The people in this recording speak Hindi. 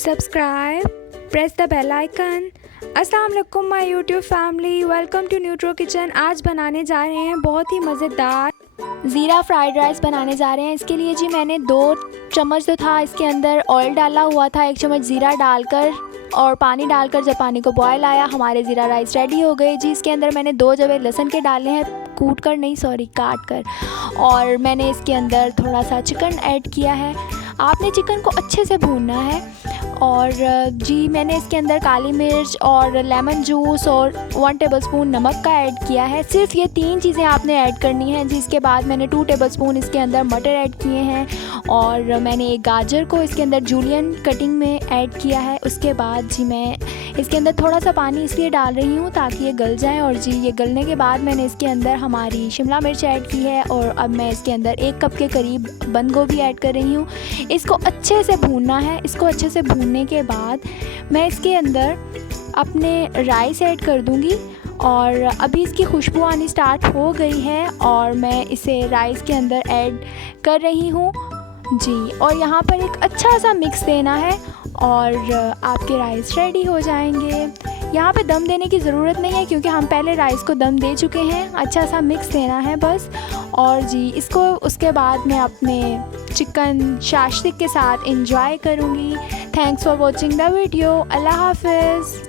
subscribe, press the bell icon. अस्सलाम वालेकुम my YouTube family, welcome to Nutro Kitchen. आज बनाने जा रहे हैं बहुत ही मज़ेदार ज़ीरा फ्राइड राइस बनाने जा रहे हैं। इसके लिए जी मैंने 2 चम्मच जो था इसके अंदर ऑयल डाला हुआ था, 1 चम्मच ज़ीरा डालकर और पानी डालकर जब पानी को बॉयल आया हमारे ज़ीरा राइस रेडी हो गए जी। इसके अंदर मैंने 2 जवे लहसुन के डाले हैं, कूट कर नहीं सॉरी काट कर, और मैंने इसके अंदर थोड़ा सा चिकन ऐड किया है। आपने चिकन को अच्छे से भूनना है। और जी मैंने इसके अंदर काली मिर्च और लेमन जूस और 1 टेबलस्पून नमक का ऐड किया है। सिर्फ ये 3 चीज़ें आपने ऐड करनी हैं जी। इसके बाद मैंने 2 टेबलस्पून इसके अंदर मटर ऐड किए हैं और मैंने एक गाजर को इसके अंदर जूलियन कटिंग में ऐड किया है। उसके बाद जी मैं इसके अंदर थोड़ा सा पानी इसलिए डाल रही हूँ ताकि ये गल जाए, और जी ये गलने के बाद मैंने इसके अंदर हमारी शिमला मिर्च ऐड की है और अब मैं इसके अंदर 1 कप के करीब बंद गोभी ऐड कर रही हूँ। इसको अच्छे से भूनना है। इसको अच्छे से भूनने के बाद मैं इसके अंदर अपने राइस ऐड कर दूँगी और अभी इसकी खुशबू आनी स्टार्ट हो गई है और मैं इसे राइस के अंदर ऐड कर रही हूँ जी। और यहाँ पर एक अच्छा सा मिक्स देना है और आपके राइस रेडी हो जाएंगे। यहाँ पे दम देने की ज़रूरत नहीं है क्योंकि हम पहले राइस को दम दे चुके हैं। अच्छा सा मिक्स देना है बस। और जी इसको उसके बाद मैं अपने चिकन शाश्तिक के साथ एंजॉय करूँगी। Thanks for watching the video. अल्लाह हाफ़िज़।